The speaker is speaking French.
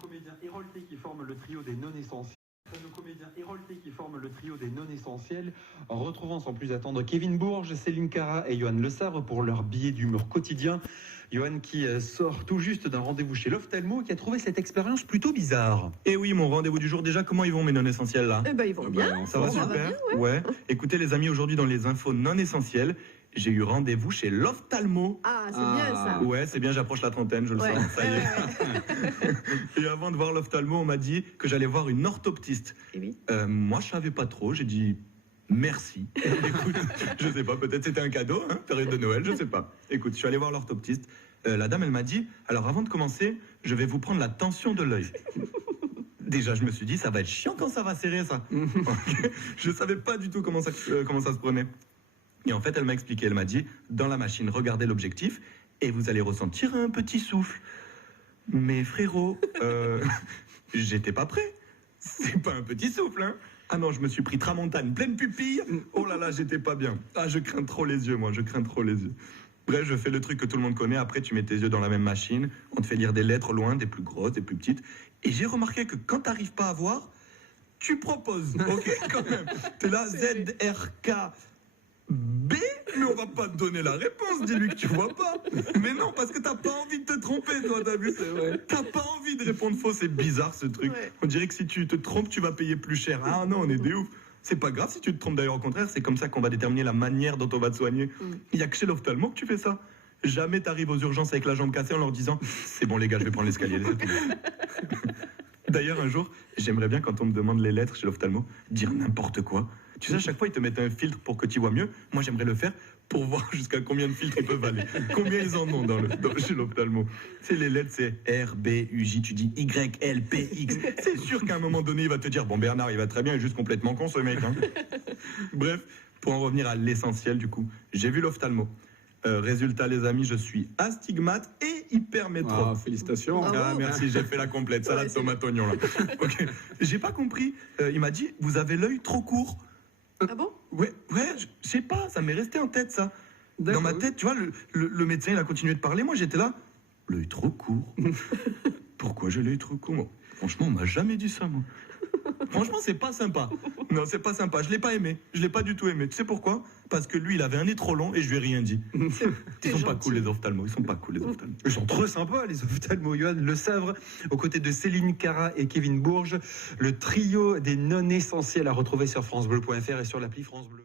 comédiens héroltés qui forment le trio des non-essentiels. Nos comédiens héroltés qui forment le trio des non-essentiels, en retrouvant sans plus attendre Kevin Bourges, Céline Cara et Johan Le Sabre pour leur billet d'humour quotidien. Johan qui sort tout juste d'un rendez-vous chez l'ophtalmo et qui a trouvé cette expérience plutôt bizarre. Et oui, mon rendez-vous du jour, déjà, comment ils vont mes non-essentiels là? Eh ben, ils vont bien. Ça va super. Ouais. Écoutez les amis, aujourd'hui dans les infos non essentielles, j'ai eu rendez-vous chez l'ophtalmo. Ah, c'est bien ça. Ouais, c'est bien, j'approche la trentaine, je le Ouais. sens. Ça y est. Et avant de voir l'ophtalmo, on m'a dit que j'allais voir une orthoptiste. Et oui. Moi, je savais pas trop. J'ai dit merci. Écoute, je sais pas, peut-être c'était un cadeau, hein, période de Noël, je sais pas. Écoute, je suis allé voir l'orthoptiste. La dame, elle m'a dit, alors avant de commencer, je vais vous prendre la tension de l'œil. Déjà, je me suis dit, ça va être chiant quand ça va serrer, ça. Okay. Je savais pas du tout comment ça se prenait. Et en fait, elle m'a expliqué, elle m'a dit, dans la machine, regardez l'objectif et vous allez ressentir un petit souffle. Mais frérot, j'étais pas prêt. C'est pas un petit souffle, hein. Ah non, je me suis pris tramontane, pleine pupille. Oh là là, j'étais pas bien. Ah, je crains trop les yeux, moi, je crains trop les yeux. Bref, je fais le truc que tout le monde connaît. Après, tu mets tes yeux dans la même machine. On te fait lire des lettres au loin, des plus grosses, des plus petites. Et j'ai remarqué que quand t'arrives pas à voir, tu proposes. Ok, quand même. T'es là, ZRK. B, mais on va pas te donner la réponse, dis-lui que tu vois pas. Mais non, parce que t'as pas envie de te tromper, toi, t'as vu? T'as pas envie de répondre faux, c'est bizarre ce truc. Ouais. On dirait que si tu te trompes, tu vas payer plus cher. Ah non, on est des ouf. C'est pas grave si tu te trompes d'ailleurs, au contraire, c'est comme ça qu'on va déterminer la manière dont on va te soigner. Il y a que chez l'ophtalmo que tu fais ça. Jamais t'arrives aux urgences avec la jambe cassée en leur disant « C'est bon les gars, je vais prendre l'escalier. » D'ailleurs, un jour, j'aimerais bien, quand on me demande les lettres chez l'ophtalmo, dire n'importe quoi. Tu sais, à chaque fois, ils te mettent un filtre pour que tu vois mieux. Moi, j'aimerais le faire pour voir jusqu'à combien de filtres ils peuvent aller. Combien ils en ont chez l'ophtalmo. C'est les lettres, c'est R, B, U, J. Tu dis Y, L, P, X. C'est sûr qu'à un moment donné, il va te dire « Bon, Bernard, il va très bien, il est juste complètement con, ce mec. Hein. » Bref, pour en revenir à l'essentiel, du coup, j'ai vu l'ophtalmo. Résultat, les amis, je suis astigmate et hypermétrope. Ah, félicitations. Ah, merci, j'ai fait la complète. Salade, Ouais, tomate, oignon, là. Ok. J'ai pas compris. Il m'a dit, vous avez l'œil trop court. Ah bon? Ouais, je sais pas, ça m'est resté en tête, ça. Dans D'accord. ma tête, tu vois, le médecin, il a continué de parler. Moi, j'étais là, l'œil trop court. Pourquoi j'ai l'œil trop court, moi? Franchement, on m'a jamais dit ça, moi. Franchement, c'est pas sympa. Non, c'est pas sympa. Je l'ai pas aimé. Je l'ai pas du tout aimé. Tu sais pourquoi? Parce que lui, il avait un nez trop long et je lui ai rien dit. Ils sont pas cool, les ophtalmos. Ils sont pas cool, les ophtalmos. Ils sont trop sympas, les ophtalmos. Johan Le Sabre, aux côtés de Céline Cara et Kevin Bourges, le trio des non-essentiels à retrouver sur francebleu.fr et sur l'appli France Bleu.